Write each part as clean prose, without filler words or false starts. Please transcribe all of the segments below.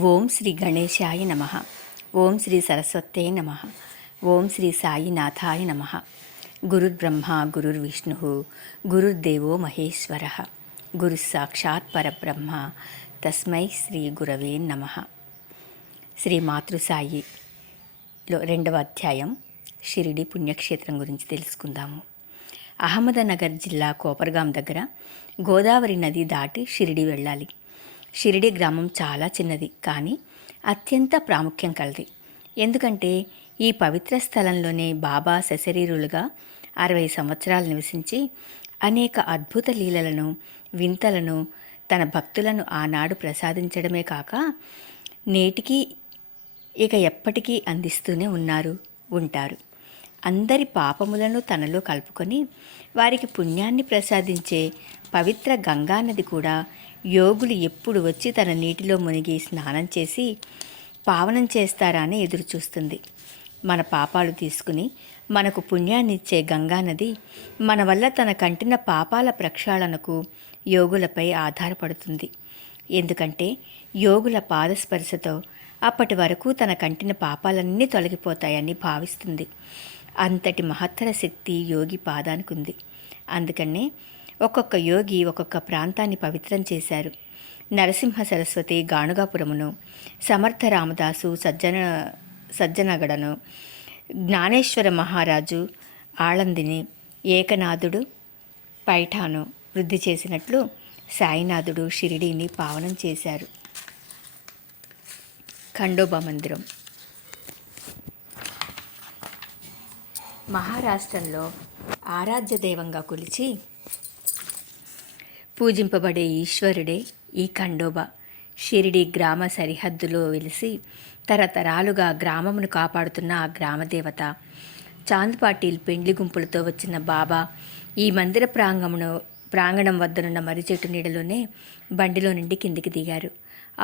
ఓం శ్రీ గణేశాయ నమ. ఓం శ్రీ సరస్వతే నమ. ఓం శ్రీ సాయినాథాయ నమ. గురుర్బ్రహ్మ గురుర్విష్ణు గురుర్దేవో మహేశ్వర గురు సాక్షాత్ పరబ్రహ్మ తస్మై శ్రీ గురవే నమ. శ్రీ మాతృసాయిలో 2వ అధ్యాయం షిరిడి పుణ్యక్షేత్రం గురించి తెలుసుకుందాము. అహ్మదనగర్ జిల్లా కోపర్గాం దగ్గర గోదావరి నది దాటి షిరిడి వెళ్ళాలి. షిరిడి గ్రామం చాలా చిన్నది, కానీ అత్యంత ప్రాముఖ్యం కలది. ఎందుకంటే ఈ పవిత్ర స్థలంలోనే బాబా సశరీరులుగా 60 సంవత్సరాలు నివసించి అనేక అద్భుత లీలలను, వింతలను తన భక్తులను ఆనాడు ప్రసాదించడమే కాక నేటికి ఇక ఎప్పటికీ అందిస్తూనే ఉంటారు. అందరి పాపములను తనలో కలుపుకొని వారికి పుణ్యాన్ని ప్రసాదించే పవిత్ర గంగానది కూడా యోగులు ఎప్పుడు వచ్చి తన నీటిలో మునిగి స్నానం చేసి పావనం చేస్తారా అని ఎదురుచూస్తుంది. మన పాపాలు తీసుకుని మనకు పుణ్యాన్నిచ్చే గంగానది మన వల్ల తన కంటిన పాపాల ప్రక్షాళనకు యోగులపై ఆధారపడుతుంది. ఎందుకంటే యోగుల పాదస్పర్శతో అప్పటి వరకు తన కంటిన పాపాలన్నీ తొలగిపోతాయని భావిస్తుంది. అంతటి మహత్తర శక్తి యోగి పాదానికి ఉంది. అందుకనే ఒక్కొక్క యోగి ఒక్కొక్క ప్రాంతాన్ని పవిత్రం చేశారు. నరసింహ సరస్వతి గాణుగాపురమును, సమర్థ రామదాసు సజ్జనగడను, జ్ఞానేశ్వర మహారాజు ఆళందిని, ఏకనాథుడు పైఠాను వృద్ధి చేసినట్లు సాయినాథుడు షిరిడీని పావనం చేశారు. ఖండోబా మందిరం మహారాష్ట్రంలో ఆరాధ్య దైవంగా కొలిచి పూజింపబడే ఈశ్వరుడే ఈ ఖండోబా. షిరిడి గ్రామ సరిహద్దులో వెలిసి తరతరాలుగా గ్రామమును కాపాడుతున్న ఆ గ్రామదేవత. చాంద్ పాటిల్ పెండ్లి గుంపులతో వచ్చిన బాబా ఈ మందిర ప్రాంగణం వద్దనున్న మర్రి చెట్టు నీడలోనే బండిలో నుండి కిందికి దిగారు.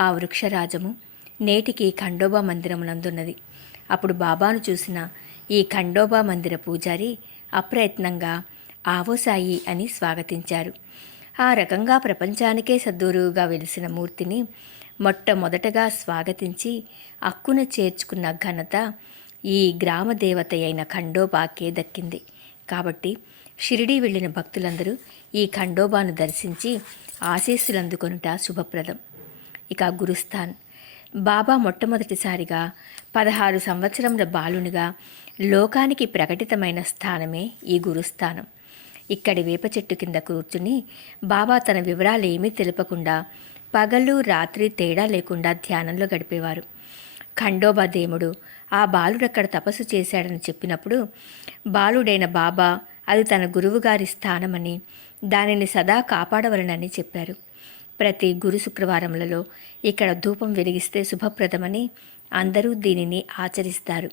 ఆ వృక్షరాజము నేటికి ఖండోబా మందిరమునందున్నది. అప్పుడు బాబాను చూసిన ఈ ఖండోబా మందిర పూజారి అప్రయత్నంగా ఆవో సాయి అని స్వాగతించారు. ఆ రకంగా ప్రపంచానికే సద్గురువుగా వెలిసిన మూర్తిని మొట్టమొదటగా స్వాగతించి అక్కున చేర్చుకున్న ఘనత ఈ గ్రామ దేవత అయిన ఖండోబాకే దక్కింది. కాబట్టి షిరిడీ వెళ్ళిన భక్తులందరూ ఈ ఖండోబాను దర్శించి ఆశీస్సులందుకొనుట శుభప్రదం. ఇక గురుస్థాన్. బాబా మొట్టమొదటిసారిగా 16 సంవత్సరముల బాలునిగా లోకానికి ప్రకటితమైన స్థానమే ఈ గురుస్థానం. ఇక్కడి వేప చెట్టు కింద కూర్చుని బాబా తన వివరాలేమీ తెలుపకుండా పగలు రాత్రి తేడా లేకుండా ధ్యానంలో గడిపేవారు. ఖండోబా దేముడు ఆ బాలుడక్కడ తపస్సు చేశాడని చెప్పినప్పుడు బాలుడైన బాబా అది తన గురువుగారి స్థానమని, దానిని సదా కాపాడవలనని చెప్పారు. ప్రతి గురు శుక్రవారములలో ఇక్కడ ధూపం వెలిగిస్తే శుభప్రదమని అందరూ దీనిని ఆచరిస్తారు.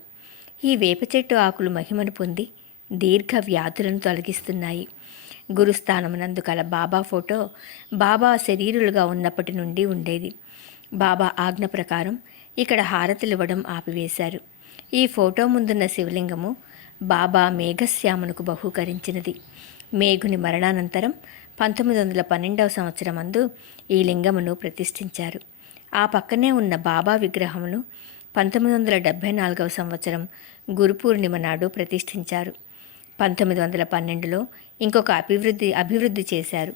ఈ వేప చెట్టు ఆకులు మహిమను పొంది దీర్ఘ వ్యాధులను తొలగిస్తున్నాయి. గురుస్థానమునందు కల బాబా ఫోటో బాబా శరీరులుగా ఉన్నప్పటి నుండి ఉండేది. బాబా ఆజ్ఞ ప్రకారం ఇక్కడ హారతులివ్వడం ఆపివేశారు. ఈ ఫోటో ముందున్న శివలింగము బాబా మేఘశ్యామునకు బహూకరించినది. మేఘుని మరణానంతరం 1912వ సంవత్సరమందు ఈ లింగమును ప్రతిష్ఠించారు. ఆ పక్కనే ఉన్న బాబా విగ్రహమును 1974వ సంవత్సరం గురు పూర్ణిమ నాడు ప్రతిష్ఠించారు. 1912లో ఇంకొక అభివృద్ధి చేశారు.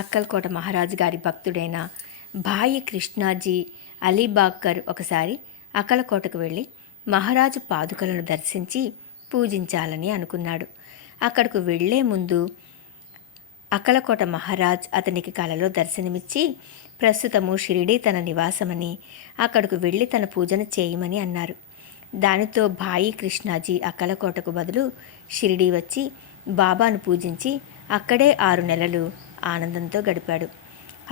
అక్కల్కోట మహారాజు గారి భక్తుడైన భాయి కృష్ణాజీ అలీబాగ్కర్ ఒకసారి అక్కలకోటకు వెళ్ళి మహారాజు పాదుకలను దర్శించి పూజించాలని అనుకున్నాడు. అక్కడకు వెళ్లే ముందు అక్కలకోట మహారాజ్ అతనికి కలలో దర్శనమిచ్చి ప్రస్తుతము షిరిడీ తన నివాసమని, అక్కడకు వెళ్ళి తన పూజను చేయమని అన్నారు. దానితో భాయి కృష్ణాజీ అక్కలకోటకు బదులు షిరిడీ వచ్చి బాబాను పూజించి అక్కడే 6 నెలలు ఆనందంతో గడిపాడు.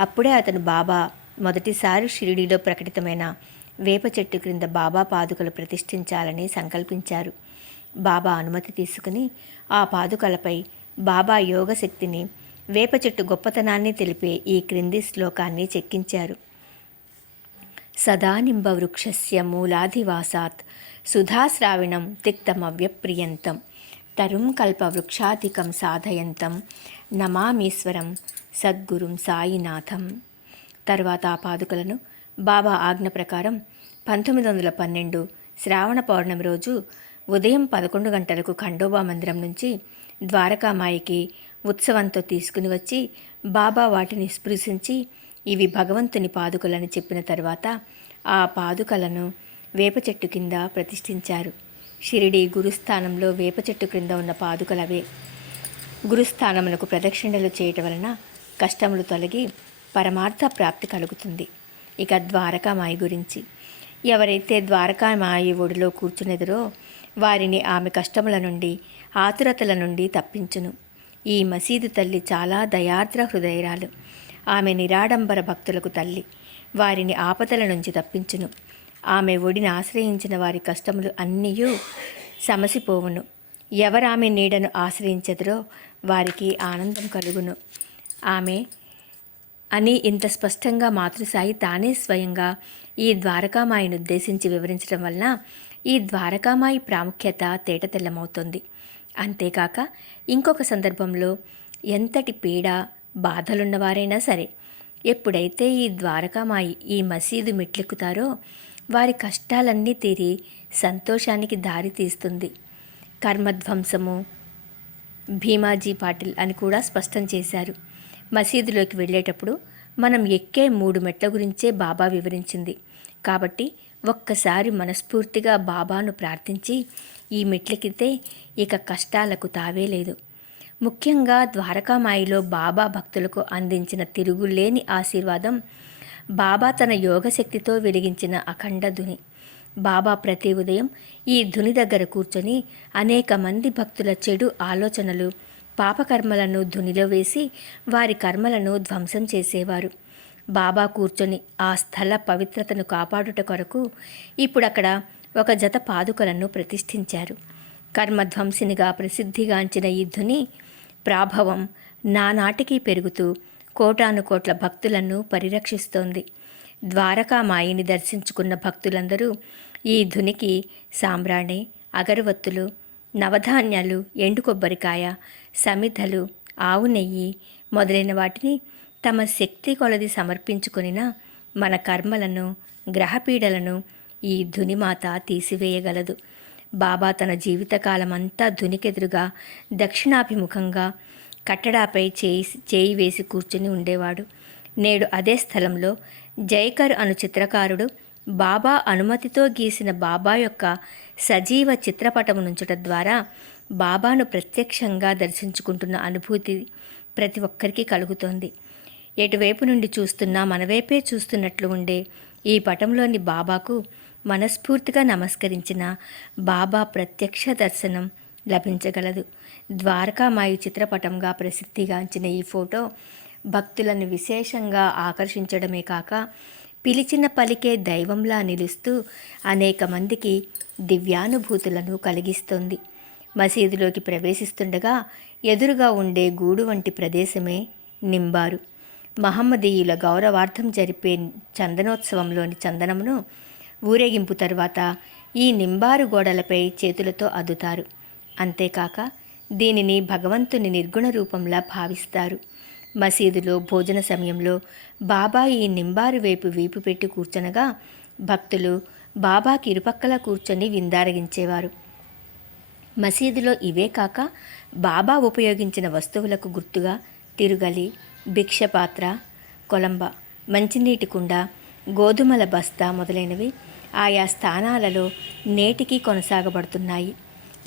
అప్పుడే అతను బాబా మొదటిసారి షిరిడీలో ప్రకటితమైన వేప చెట్టు క్రింద బాబా పాదుకలు ప్రతిష్ఠించాలని సంకల్పించారు. బాబా అనుమతి తీసుకుని ఆ పాదుకలపై బాబా యోగశక్తిని, వేప చెట్టు గొప్పతనాన్ని తెలిపే ఈ క్రింది శ్లోకాన్ని చెక్కించారు. సదానింబ వృక్షస్య మూలాధివాసాత్ సుధాశ్రావిణం తిక్తమవ్యప్రియంతం తరుం కల్పవృక్షాధికం సాధయంతం నమామీశ్వరం సద్గురుం సాయినాథం. తర్వాత ఆ పాదుకలను బాబా ఆజ్ఞ ప్రకారం 1912 శ్రావణ పౌర్ణమి రోజు ఉదయం 11 గంటలకు ఖండోబా మందిరం నుంచి ద్వారకామాయికి ఉత్సవంతో తీసుకుని వచ్చి బాబా వాటిని స్పృశించి ఇవి భగవంతుని పాదుకలని చెప్పిన తర్వాత ఆ పాదుకలను వేప చెట్టు కింద ప్రతిష్ఠించారు. షిరిడి గురుస్థానంలో వేప చెట్టు క్రింద ఉన్న పాదుకలవే. గురుస్థానమునకు ప్రదక్షిణలు చేయటం వలన కష్టములు తొలగి పరమార్థ ప్రాప్తి కలుగుతుంది. ఇక ద్వారకామాయి గురించి, ఎవరైతే ద్వారకామాయి ఒడిలో కూర్చునేదరో వారిని ఆమె కష్టముల నుండి ఆతురతల నుండి తప్పించును. ఈ మసీదు తల్లి చాలా దయార్ద్ర హృదయరాలు. ఆమె నిరాడంబర భక్తులకు తల్లి, వారిని ఆపదల నుంచి తప్పించును. ఆమె ఒడిని ఆశ్రయించిన వారి కష్టములు అన్నీయూ సమసిపోవును. ఎవరామె నీడను ఆశ్రయించెదరో వారికి ఆనందం కలుగును. ఆమె అని ఇంత స్పష్టంగా మాతృసాయి తానే స్వయంగా ఈ ద్వారకామాయిని ఉద్దేశించి వివరించడం వలన ఈ ద్వారకామాయి ప్రాముఖ్యత తేటతెల్లమవుతుంది. అంతేకాక ఇంకొక సందర్భంలో ఎంతటి పీడ బాధలున్నవారైనా సరే ఎప్పుడైతే ఈ ద్వారకామాయి ఈ మసీదు మెట్లెక్కుతారో వారి కష్టాలన్నీ తీరి సంతోషానికి దారి తీస్తుంది. కర్మధ్వంసము భీమాజీ పాటిల్ అని కూడా స్పష్టం చేశారు. మసీదులోకి వెళ్ళేటప్పుడు మనం ఎక్కే 3 మెట్ల గురించే బాబా వివరించింది. కాబట్టి ఒక్కసారి మనస్ఫూర్తిగా బాబాను ప్రార్థించి ఈ మెట్లెక్కితే ఇక కష్టాలకు తావే లేదు. ముఖ్యంగా ద్వారకామాయిలో బాబా భక్తులకు అందించిన తిరుగులేని ఆశీర్వాదం బాబా తన యోగశక్తితో వెలిగించిన అఖండ ధుని. బాబా ప్రతి ఉదయం ఈ ధుని దగ్గర కూర్చొని అనేక మంది భక్తుల చెడు ఆలోచనలు పాపకర్మలను ధునిలో వేసి వారి కర్మలను ధ్వంసం చేసేవారు. బాబా కూర్చొని ఆ స్థల పవిత్రతను కాపాడుట కొరకు ఇప్పుడక్కడ ఒక జత పాదుకలను ప్రతిష్ఠించారు. కర్మధ్వంసినిగా ప్రసిద్ధిగాంచిన ఈ ధుని ప్రాభవం నానాటికి పెరుగుతూ కోటానుకోట్ల భక్తులను పరిరక్షిస్తోంది. ద్వారకామాయిని దర్శించుకున్న భక్తులందరూ ఈ ధునికి సాంబ్రాణి, అగరవత్తులు, నవధాన్యాలు, ఎండు కొబ్బరికాయ, సమిధలు, ఆవు నెయ్యి మొదలైన వాటిని తమ శక్తి కొలది సమర్పించుకొనిన మన కర్మలను గ్రహపీడలను ఈ ధునిమాత తీసివేయగలదు. బాబా తన జీవితకాలమంతా ధునికెదురుగా దక్షిణాభిముఖంగా కట్టడాపై చేయి వేసి కూర్చుని ఉండేవాడు. నేడు అదే స్థలంలో జైకర్ అను చిత్రకారుడు బాబా అనుమతితో గీసిన బాబా యొక్క సజీవ చిత్రపటమునుంచట ద్వారా బాబాను ప్రత్యక్షంగా దర్శించుకుంటున్న అనుభూతి ప్రతి ఒక్కరికి కలుగుతోంది. ఎటువైపు నుండి చూస్తున్నా మనవైపే చూస్తున్నట్లు ఉండే ఈ పటంలోని బాబాకు మనస్ఫూర్తిగా నమస్కరించిన బాబా ప్రత్యక్ష దర్శనం లభించగలదు. ద్వారకామాయి చిత్రపటంగా ప్రసిద్ధిగాంచిన ఈ ఫోటో భక్తులను విశేషంగా ఆకర్షించడమే కాక పిలిచిన పలికే దైవంలా నిలుస్తూ అనేక మందికి దివ్యానుభూతులను కలిగిస్తోంది. మసీదులోకి ప్రవేశిస్తుండగా ఎదురుగా ఉండే గూడు వంటి ప్రదేశమే నింబారు. మహమ్మదీయుల గౌరవార్థం జరిపే చందనోత్సవంలోని చందనమును ఊరేగింపు తరువాత ఈ నింబారు గోడలపై చేతులతో అద్దుతారు. అంతేకాక దీనిని భగవంతుని నిర్గుణ రూపంలా భావిస్తారు. మసీదులో భోజన సమయంలో బాబా ఈ నింబారు వైపు వీపు పెట్టి కూర్చొనగా భక్తులు బాబాకి ఇరుపక్కల కూర్చొని విందారగించేవారు. మసీదులో ఇవే కాక బాబా ఉపయోగించిన వస్తువులకు గుర్తుగా తిరుగలి, భిక్షపాత్ర, కొలంబ, మంచినీటి కుండ, గోధుమల బస్తా మొదలైనవి ఆయా స్థానాలలో నేటికి కొనసాగబడుతున్నాయి.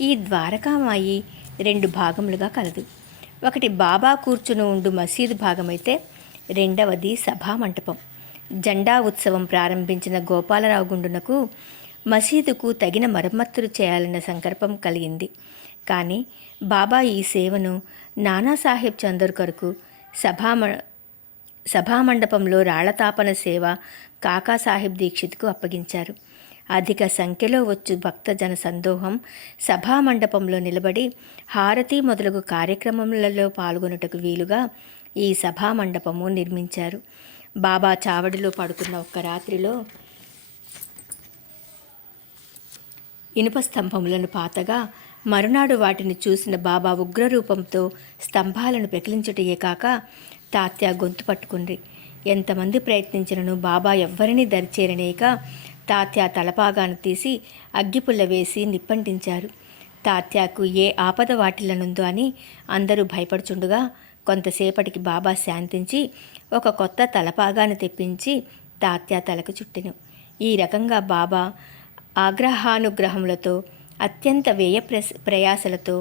ఈ ద్వారకామాయి 2 భాగములుగా కలదు. ఒకటి బాబా కూర్చుని ఉండు మసీదు భాగమైతే రెండవది సభామంటపం. జెండా ఉత్సవం ప్రారంభించిన గోపాలరావు గుండునకు మసీదుకు తగిన మరమ్మతులు చేయాలన్న సంకల్పం కలిగింది. కానీ బాబా ఈ సేవను నానాసాహెబ్ చందోర్కర్కు సభామండపంలో రాళ్లతాపన సేవ కాకాసాహెబ్ దీక్షిత్కు అప్పగించారు. అధిక సంఖ్యలో వచ్చు భక్తజన సందోహం సభామండపంలో నిలబడి హారతి మొదలగు కార్యక్రమములలో పాల్గొనుటకు వీలుగా ఈ సభామండపము నిర్మించారు. బాబా చావడిలో పడుకున్న ఒక్క రాత్రిలో ఇనుప స్తంభములను పాతగా మరునాడు వాటిని చూసిన బాబా ఉగ్రరూపంతో స్తంభాలను పెకిలించుటయే కాక తాత్య గొంతు పట్టుకుంది. ఎంతమంది ప్రయత్నించినను బాబా ఎవ్వరినీ దరిచేరనేక తాత్యా తలపాగాను తీసి అగ్గిపుల్ల వేసి నిప్పంటించారు. తాత్యాకు ఏ ఆపద వాటిల్లనుందో అని అందరూ భయపడుచుండగా కొంతసేపటికి బాబా శాంతించి ఒక కొత్త తలపాగాను తెప్పించి తాత్యా తలకు చుట్టెను. ఈ రకంగా బాబా ఆగ్రహానుగ్రహములతో అత్యంత ప్రయాసలతో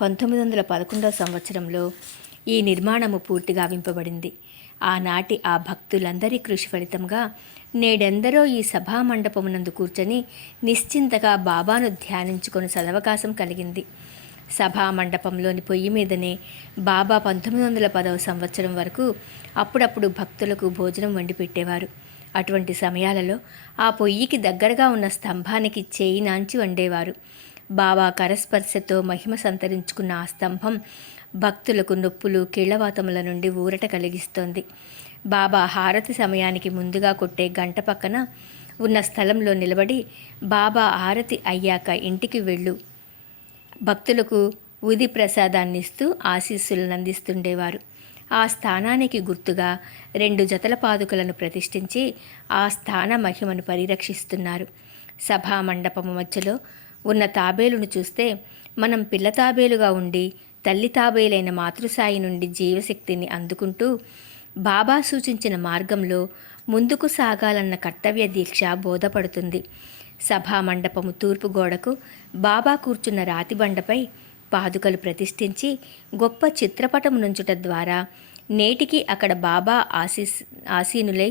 1911 సంవత్సరంలో ఈ నిర్మాణము పూర్తిగా వింపబడింది. ఆనాటి ఆ భక్తులందరి కృషి ఫలితంగా నేడెందరో ఈ సభామండపమునందు కూర్చొని నిశ్చింతగా బాబాను ధ్యానించుకొని సదవకాశం కలిగింది. సభామండపంలోని పొయ్యి మీదనే బాబా 1910 సంవత్సరం వరకు అప్పుడప్పుడు భక్తులకు భోజనం వండి పెట్టేవారు. అటువంటి సమయాలలో ఆ పొయ్యికి దగ్గరగా ఉన్న స్తంభానికి చేయి నాంచి వండేవారు. బాబా కరస్పర్శతో మహిమ సంతరించుకున్న ఆ స్తంభం భక్తులకు నొప్పులు కీళ్లవాతముల నుండి ఊరట కలిగిస్తోంది. బాబా హారతి సమయానికి ముందుగా కొట్టే గంట పక్కన ఉన్న స్థలంలో నిలబడి బాబా హారతి అయ్యాక ఇంటికి వెళ్ళు భక్తులకు ఉది ప్రసాదాన్ని ఇస్తూ ఆశీస్సులను అందిస్తుండేవారు. ఆ స్థానానికి గుర్తుగా 2 జతల పాదుకలను ప్రతిష్ఠించి ఆ స్థాన మహిమను పరిరక్షిస్తున్నారు. సభా మండపము మధ్యలో ఉన్న తాబేలును చూస్తే మనం పిల్ల తాబేలుగా ఉండి తల్లి తాబేలైన మాతృసాయి నుండి జీవశక్తిని అందుకుంటూ బాబా సూచించిన మార్గంలో ముందుకు సాగాలన్న కర్తవ్య దీక్ష బోధపడుతుంది. సభా మండపము తూర్పు గోడకు బాబా కూర్చున్న రాతిబండపై పాదుకలు ప్రతిష్ఠించి గొప్ప చిత్రపటం నుంచుట ద్వారా నేటికి అక్కడ బాబా ఆసీనులై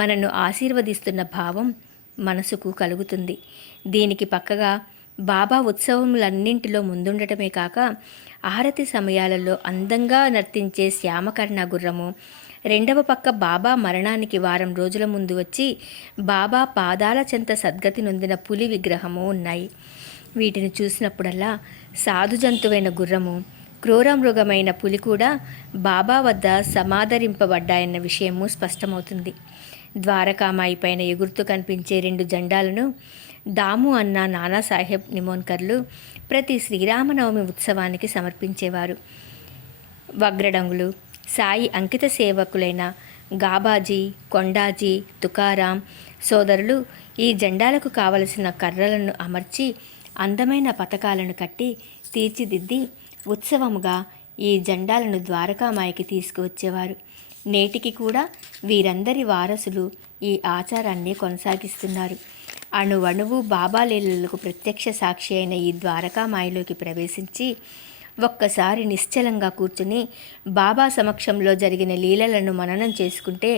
మనను ఆశీర్వదిస్తున్న భావం మనసుకు కలుగుతుంది. దీనికి పక్కగా బాబా ఉత్సవములన్నింటిలో ముందుండటమే కాక ఆరతి సమయాలలో అందంగా నర్తించే శ్యామకర్ణ గుర్రము, రెండవ పక్క బాబా మరణానికి వారం రోజుల ముందు వచ్చి బాబా పాదాల చెంత సద్గతి నొందిన పులి విగ్రహము ఉన్నాయి. వీటిని చూసినప్పుడల్లా సాధు జంతువైన గుర్రము, క్రూర మృగమైన పులి కూడా బాబా వద్ద సమాదరింపబడ్డాయన్న విషయము స్పష్టమవుతుంది. ద్వారకామాయి పైన ఎగురుతూ కనిపించే 2 జెండాలను దాము అన్న నానాసాహెబ్ నిమోన్కర్లు ప్రతి శ్రీరామనవమి ఉత్సవానికి సమర్పించేవారు. వగ్రడంగులు సాయి అంకిత సేవకులైన గాబాజీ, కొండాజీ, తుకారాం సోదరులు ఈ జెండాలకు కావలసిన కర్రలను అమర్చి అందమైన పతకాలను కట్టి తీర్చిదిద్ది ఉత్సవముగా ఈ జెండాలను ద్వారకామాయికి తీసుకువచ్చేవారు. నేటికి కూడా వీరందరి వారసులు ఈ ఆచారాన్ని కొనసాగిస్తున్నారు. అణువణువు బాబా లీలలకు ప్రత్యక్ష సాక్షి అయిన ఈ ద్వారకామాయిలోకి ప్రవేశించి ఒక్కసారి నిశ్చలంగా కూర్చుని బాబా సమక్షంలో జరిగిన లీలలను మననం చేసుకుంటే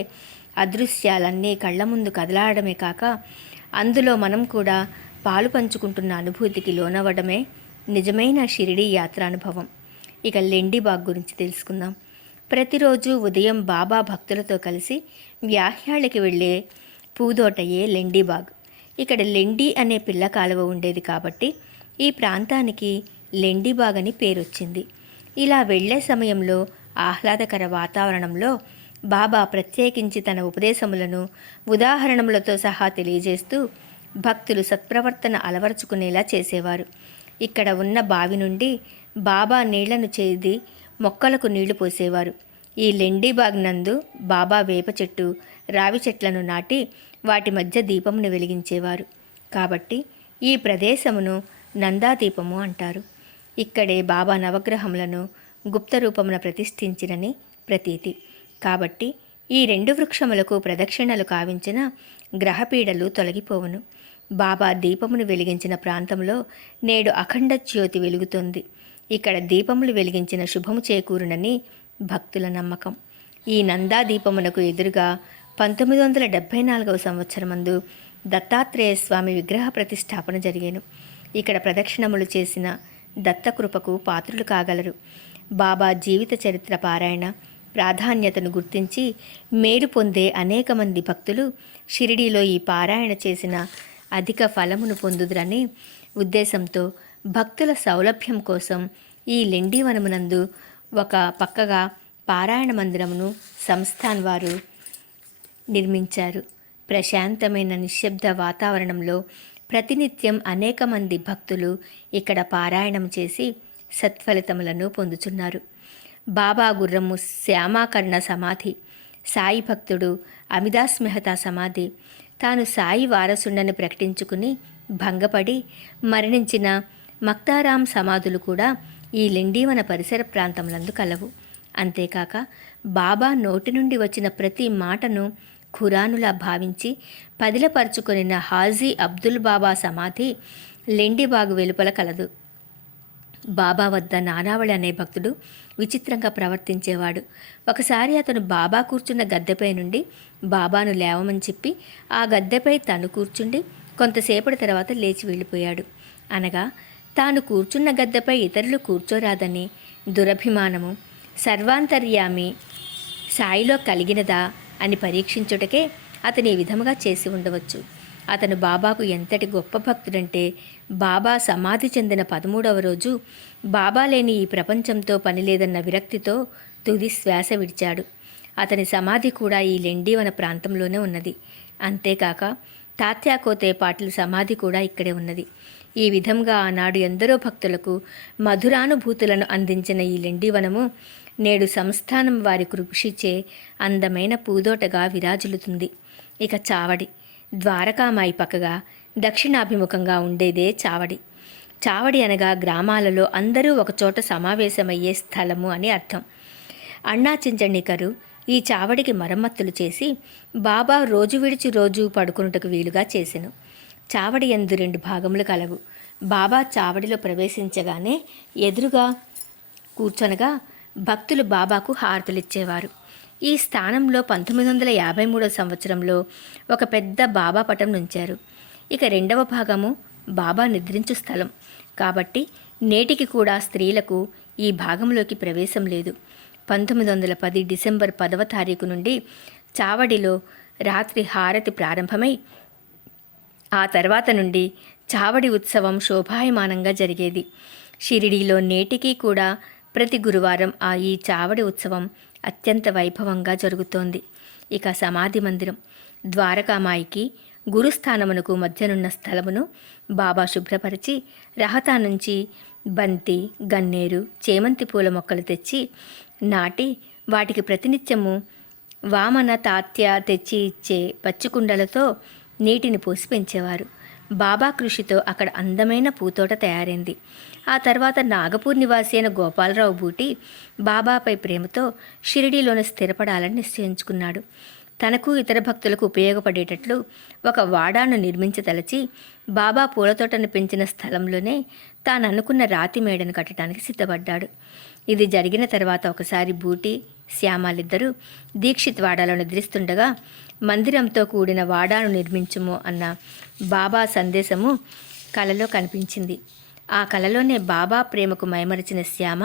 అదృశ్యాలన్నీ కళ్ళ ముందు కదలాడమే కాక అందులో మనం కూడా పాలు పంచుకుంటున్న అనుభూతికి లోనవ్వడమే నిజమైన షిరిడీ యాత్రానుభవం. ఇక లెండిబాగ్ గురించి తెలుసుకుందాం. ప్రతిరోజు ఉదయం బాబా భక్తులతో కలిసి వ్యాహ్యాళ్ళకి వెళ్ళే పూదోటయే లెండిబాగ్. ఇక్కడ లెండి అనే పిల్ల కాలువ ఉండేది కాబట్టి ఈ ప్రాంతానికి లెండిబాగ్ అని పేరొచ్చింది. ఇలా వెళ్లే సమయంలో ఆహ్లాదకర వాతావరణంలో బాబా ప్రత్యేకించి తన ఉపదేశములను ఉదాహరణములతో సహా తెలియజేస్తూ భక్తులు సత్ప్రవర్తన అలవరుచుకునేలా చేసేవారు. ఇక్కడ ఉన్న బావి నుండి బాబా నీళ్లను చేది మొక్కలకు నీళ్లు పోసేవారు. ఈ లెండిబాగ్ నందు బాబా వేప చెట్టు, రావి చెట్లను నాటి వాటి మధ్య దీపమును వెలిగించేవారు. కాబట్టి ఈ ప్రదేశమును నందాదీపము అంటారు. ఇక్కడే బాబా నవగ్రహములను గుప్త రూపమున ప్రతిష్ఠించినని ప్రతీతి. కాబట్టి ఈ 2 వృక్షములకు ప్రదక్షిణలు కావించిన గ్రహపీడలు తొలగిపోవును. బాబా దీపమును వెలిగించిన ప్రాంతంలో నేడు అఖండ జ్యోతి వెలుగుతోంది. ఇక్కడ దీపములు వెలిగించిన శుభము చేకూరునని భక్తుల నమ్మకం. ఈ నందాదీపమునకు ఎదురుగా 1974 సంవత్సరమందు దత్తాత్రేయ స్వామి విగ్రహ ప్రతిష్టాపన జరిగేను. ఇక్కడ ప్రదక్షిణములు చేసిన దత్తకృపకు పాత్రులు కాగలరు. బాబా జీవిత చరిత్ర పారాయణ ప్రాధాన్యతను గుర్తించి మేలు పొందే అనేక మంది భక్తులు షిరిడీలో ఈ పారాయణ చేసిన అధిక ఫలమును పొందుదురని ఉద్దేశంతో భక్తుల సౌలభ్యం కోసం ఈ లెండివనమునందు ఒక పక్కగా పారాయణ మందిరమును సంస్థాన్ వారు నిర్మించారు. ప్రశాంతమైన నిశ్శబ్ద వాతావరణంలో ప్రతినిత్యం అనేక మంది భక్తులు ఇక్కడ పారాయణం చేసి సత్ఫలితములను పొందుతున్నారు. బాబా గుర్రము శ్యామాకర్ణ సమాధి సాయి భక్తుడు అమిదాస్ మెహతా సమాధి తాను సాయి వారసుండని ప్రకటించుకుని భంగపడి మరణించిన మక్తారాం సమాధులు కూడా ఈ లెండీవన పరిసర ప్రాంతములందు కలవు. అంతేకాక బాబా నోటి నుండి వచ్చిన ప్రతి మాటను ఖురానులా భావించి పదిలపరుచుకొనిన హాజీ అబ్దుల్ బాబా సమాధి లెండిబాగు వెలుపల కలదు. బాబా వద్ద నానావళి అనే భక్తుడు విచిత్రంగా ప్రవర్తించేవాడు. ఒకసారి అతను బాబా కూర్చున్న గద్దెపై నుండి బాబాను లేవమని చెప్పి ఆ గద్దెపై తను కూర్చుండి కొంతసేపటి తర్వాత లేచి వెళ్ళిపోయాడు. అనగా తాను కూర్చున్న గద్దెపై ఇతరులు కూర్చోరాదని దురభిమానము సర్వాంతర్యామి సాయిలో కలిగినదా అని పరీక్షించుటకే అతని ఈ విధముగా చేసి ఉండవచ్చు. అతను బాబాకు ఎంతటి గొప్ప భక్తుడంటే బాబా సమాధి చెందిన 13వ రోజు బాబా లేని ఈ ప్రపంచంతో పనిలేదన్న విరక్తితో తుది శ్వాస విడిచాడు. అతని సమాధి కూడా ఈ లెండీవన ప్రాంతంలోనే ఉన్నది. అంతేకాక తాత్యాకోతే పాటిల్ సమాధి కూడా ఇక్కడే ఉన్నది. ఈ విధంగా ఆనాడు ఎందరో భక్తులకు మధురానుభూతులను అందించిన ఈ లెండీవనము నేడు సంస్థానం వారి కృషిచే అందమైన పూదోటగా విరాజిల్లుతుంది. ఇక చావడి ద్వారకామాయి పక్కగా దక్షిణాభిముఖంగా ఉండేదే చావడి. చావడి అనగా గ్రామాలలో అందరూ ఒకచోట సమావేశమయ్యే స్థలము అని అర్థం. అన్నా చించణికరు ఈ చావడికి మరమ్మతులు చేసి బాబా రోజు విడిచి రోజు పడుకున్నటకు వీలుగా చేసెను. చావడి యందు 2 భాగములు కలవు. బాబా చావడిలో ప్రవేశించగానే ఎదురుగా కూర్చొనగా భక్తులు బాబాకు హారతులిచ్చేవారు. ఈ స్థానంలో 1953 సంవత్సరంలో ఒక పెద్ద బాబా పటం నుంచారు. ఇక 2వ భాగము బాబా నిద్రించు స్థలం కాబట్టి నేటికి కూడా స్త్రీలకు ఈ భాగంలోకి ప్రవేశం లేదు. 1910 డిసెంబర్ 10వ తారీఖు నుండి చావడిలో రాత్రి హారతి ప్రారంభమై ఆ తర్వాత నుండి చావడి ఉత్సవం శోభాయమానంగా జరిగేది. షిరిడీలో నేటికి కూడా ప్రతి గురువారం ఈ చావడి ఉత్సవం అత్యంత వైభవంగా జరుగుతోంది. ఇక సమాధి మందిరం ద్వారకామాయికి గురుస్థానమునకు మధ్యనున్న స్థలమును బాబా శుభ్రపరిచి రహతా నుంచి బంతి, గన్నేరు, చేమంతి పూల మొక్కలు తెచ్చి నాటి వాటికి ప్రతినిత్యము వామన తాత్య తెచ్చి ఇచ్చే పచ్చికుండలతో నీటిని పోసి పెంచేవారు. బాబా కృషితో అక్కడ అందమైన పూతోట తయారైంది. ఆ తర్వాత నాగపూర్ నివాసి అయిన గోపాలరావు బూటి బాబాపై ప్రేమతో షిరిడీలోనే స్థిరపడాలని నిశ్చయించుకున్నాడు. తనకు ఇతర భక్తులకు ఉపయోగపడేటట్లు ఒక వాడాను నిర్మించతలచి బాబా పూలతోటను పెంచిన స్థలంలోనే తాను అనుకున్న రాతి మేడను కట్టడానికి సిద్ధపడ్డాడు. ఇది జరిగిన తర్వాత ఒకసారి బూటి, శ్యామాలిద్దరూ దీక్షిత్ వాడాలో నిద్రిస్తుండగా మందిరంతో కూడిన వాడాను నిర్మించుము అన్న బాబా సందేశము కలలో కనిపించింది. ఆ కలలోనే బాబా ప్రేమకు మైమరిచిన శ్యామ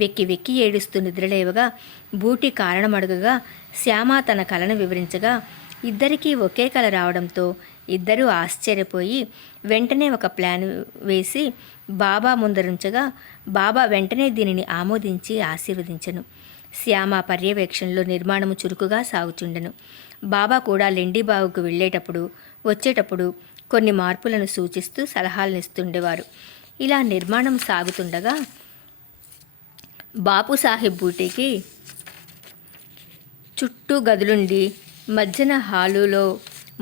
వెక్కి వెక్కి ఏడుస్తూ నిద్రలేవగా బూటి కారణమడుగగా శ్యామ తన కలను వివరించగా ఇద్దరికీ ఒకే కల రావడంతో ఇద్దరూ ఆశ్చర్యపోయి వెంటనే ఒక ప్లాన్ వేసి బాబా ముందరుంచగా బాబా వెంటనే దీనిని ఆమోదించి ఆశీర్వదించెను. శ్యామ పర్యవేక్షణలో నిర్మాణము చురుకుగా సాగుచుండెను. బాబా కూడా లెండిబాగుకు వెళ్ళేటప్పుడు వచ్చేటప్పుడు కొన్ని మార్పులను సూచిస్తూ సలహాలనిస్తుండేవారు. ఇలా నిర్మాణం సాగుతుండగా బాపుసాహెబ్ బూటీకి చుట్టూ గదులుండి మధ్యన హాలులో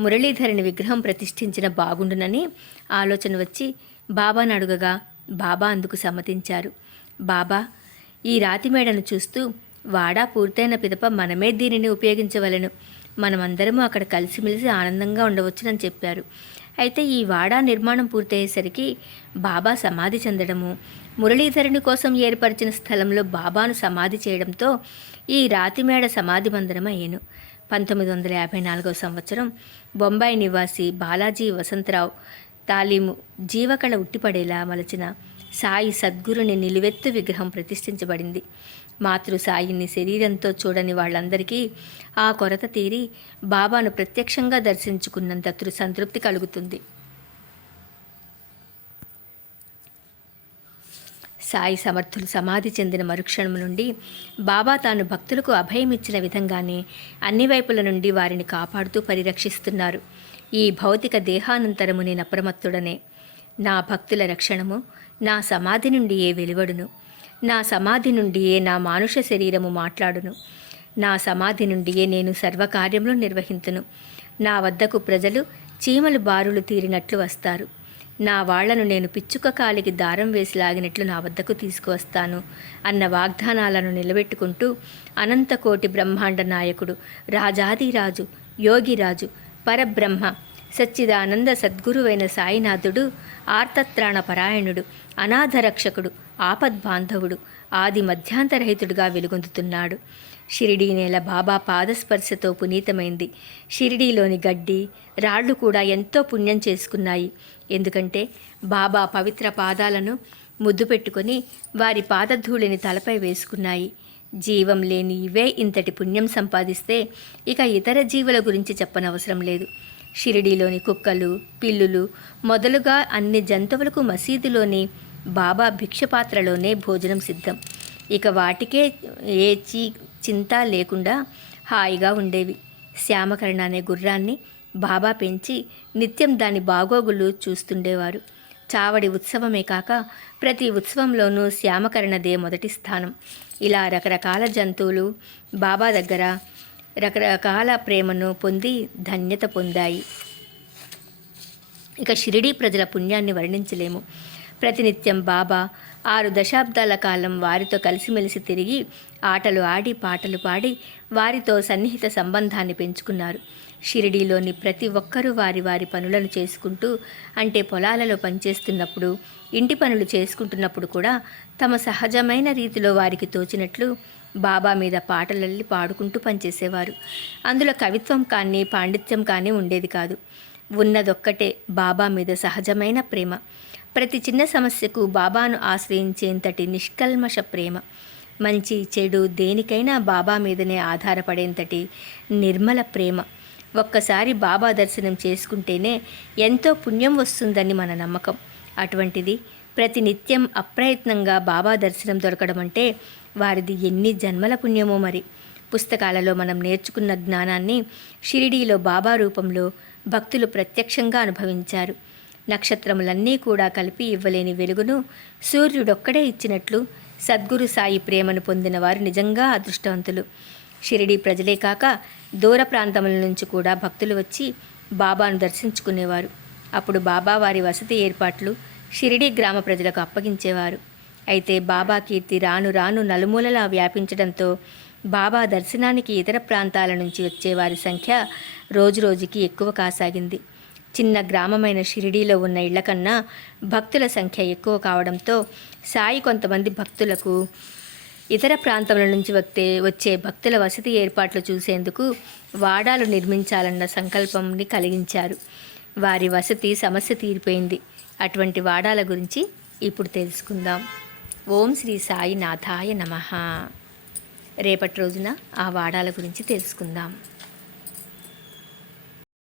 మురళీధరుని విగ్రహం ప్రతిష్ఠించిన బాగుండునని ఆలోచన వచ్చి బాబాను అడుగగా బాబా అందుకు సమ్మతించారు. బాబా ఈ రాతి మేడను చూస్తూ వాడా పూర్తయిన పిదప మనమే దీనిని ఉపయోగించవలెను, మనమందరము అక్కడ కలిసిమెలిసి ఆనందంగా ఉండవచ్చునని చెప్పారు. అయితే ఈ వాడా నిర్మాణం పూర్తయ్యేసరికి బాబా సమాధి చెందడము, మురళీధరుని కోసం ఏర్పరిచిన స్థలంలో బాబాను సమాధి చేయడంతో ఈ రాతిమేడ సమాధి మందిరం అయ్యేను. 1954 సంవత్సరం బొంబాయి నివాసి బాలాజీ వసంతరావు తాలీము జీవకళ ఉట్టిపడేలా మలచిన సాయి సద్గురుని నిలువెత్తు విగ్రహం ప్రతిష్ఠించబడింది. మాతృ సాయిని శరీరంతో చూడని వాళ్ళందరికీ ఆ కొరత తీరి బాబాను ప్రత్యక్షంగా దర్శించుకున్నంత సంతృప్తి కలుగుతుంది. సాయి సమర్థులు సమాధి చెందిన మరుక్షణం నుండి బాబా తాను భక్తులకు అభయమిచ్చిన విధంగానే అన్ని వైపుల నుండి వారిని కాపాడుతూ పరిరక్షిస్తున్నారు. ఈ భౌతిక దేహానంతరము నేను అప్రమత్తుడనే. నా భక్తుల రక్షణము నా సమాధి నుండియే వెలువడును, నా సమాధి నుండియే నా మానుష శరీరము మాట్లాడును. నా సమాధి నుండియే నేను సర్వకార్యములు నిర్వహింతును. నా వద్దకు ప్రజలు చీమలు బారులు తీరినట్లు వస్తారు. నా వాళ్లను నేను పిచ్చుక కాలికి దారం వేసి లాగినట్లు నా వద్దకు తీసుకువస్తాను అన్న వాగ్దానాలను నిలబెట్టుకుంటూ అనంతకోటి బ్రహ్మాండ నాయకుడు, రాజాదిరాజు, యోగిరాజు, పరబ్రహ్మ, సచ్చిదానంద సద్గురువైన సాయినాథుడు ఆర్తత్రాణ పరాయణుడు, అనాథరక్షకుడు, ఆపద్బాంధవుడు, ఆది మధ్యాంతరహితుడుగా వెలుగొందుతున్నాడు. షిరిడీ నేల బాబా పాదస్పర్శతో పునీతమైంది. షిరిడీలోని గడ్డి, రాళ్లు కూడా ఎంతో పుణ్యం చేసుకున్నాయి. ఎందుకంటే బాబా పవిత్ర పాదాలను ముద్దు పెట్టుకొని వారి పాదధూళిని తలపై వేసుకున్నాయి. జీవం లేని ఇవే ఇంతటి పుణ్యం సంపాదిస్తే ఇక ఇతర జీవుల గురించి చెప్పనవసరం లేదు. షిరిడీలోని కుక్కలు, పిల్లులు మొదలుగా అన్ని జంతువులకు మసీదులోని బాబా భిక్షపాత్రలోనే భోజనం సిద్ధం. ఇక వాటికే ఏ చింత లేకుండా హాయిగా ఉండేవి. శ్యామకరణ అనే గుర్రాన్ని బాబా పెంచి నిత్యం దాని బాగోగులు చూస్తుండేవారు. చావడి ఉత్సవమే కాక ప్రతి ఉత్సవంలోనూ శ్యామకరణదే మొదటి స్థానం. ఇలా రకరకాల జంతువులు బాబా దగ్గర రకరకాల ప్రేమను పొంది ధన్యత పొందాయి. ఇక షిరిడీ ప్రజల పుణ్యాన్ని వర్ణించలేము. ప్రతినిత్యం బాబా 6 దశాబ్దాల కాలం వారితో కలిసిమెలిసి తిరిగి ఆటలు ఆడి పాటలు పాడి వారితో సన్నిహిత సంబంధాన్ని పెంచుకున్నారు. షిరిడీలోని ప్రతి ఒక్కరూ వారి వారి పనులను చేసుకుంటూ, అంటే పొలాలలో పనిచేస్తున్నప్పుడు, ఇంటి పనులు చేసుకుంటున్నప్పుడు కూడా తమ సహజమైన రీతిలో వారికి తోచినట్లు బాబా మీద పాటలల్లి పాడుకుంటూ పనిచేసేవారు. అందులో కవిత్వం కానీ పాండిత్యం కానీ ఉండేది కాదు. ఉన్నదొక్కటే బాబా మీద సహజమైన ప్రేమ. ప్రతి చిన్న సమస్యకు బాబాను ఆశ్రయించేంతటి నిష్కల్మష ప్రేమ. మంచి చెడు దేనికైనా బాబా మీదనే ఆధారపడేంతటి నిర్మల ప్రేమ. ఒక్కసారి బాబా దర్శనం చేసుకుంటేనే ఎంతో పుణ్యం వస్తుందని మన నమ్మకం. అటువంటిది ప్రతినిత్యం అప్రయత్నంగా బాబా దర్శనం దొరకడం అంటే వారిది ఎన్ని జన్మల పుణ్యమో మరి. పుస్తకాలలో మనం నేర్చుకున్న జ్ఞానాన్ని షిరిడీలో బాబా రూపంలో భక్తులు ప్రత్యక్షంగా అనుభవించారు. నక్షత్రములన్నీ కూడా కలిపి ఇవ్వలేని వెలుగును సూర్యుడొక్కడే ఇచ్చినట్లు సద్గురు సాయి ప్రేమను పొందిన వారు నిజంగా అదృష్టవంతులు. షిరిడీ ప్రజలే కాక దూర ప్రాంతముల నుంచి కూడా భక్తులు వచ్చి బాబాను దర్శించుకునేవారు. అప్పుడు బాబా వారి వసతి ఏర్పాట్లు షిరిడీ గ్రామ ప్రజలకు అప్పగించేవారు. అయితే బాబా కీర్తి రాను రాను నలుమూలలా వ్యాపించడంతో బాబా దర్శనానికి ఇతర ప్రాంతాల నుంచి వచ్చే వారి సంఖ్య రోజురోజుకి ఎక్కువ కాసాగింది. చిన్న గ్రామమైన షిరిడీలో ఉన్న ఇళ్ల కన్నా భక్తుల సంఖ్య ఎక్కువ కావడంతో సాయి కొంతమంది భక్తులకు ఇతర ప్రాంతముల నుంచి వచ్చే భక్తుల వసతి ఏర్పాట్లు చూసేందుకు వాడాలు నిర్మించాలన్న సంకల్పంని కలిగించారు. వారి వసతి సమస్య తీరిపోయింది. అటువంటి వాడాల గురించి ఇప్పుడు తెలుసుకుందాం. ఓం శ్రీ సాయి నాథాయ నమః. రేపటి రోజున ఆ వాడాల గురించి తెలుసుకుందాం.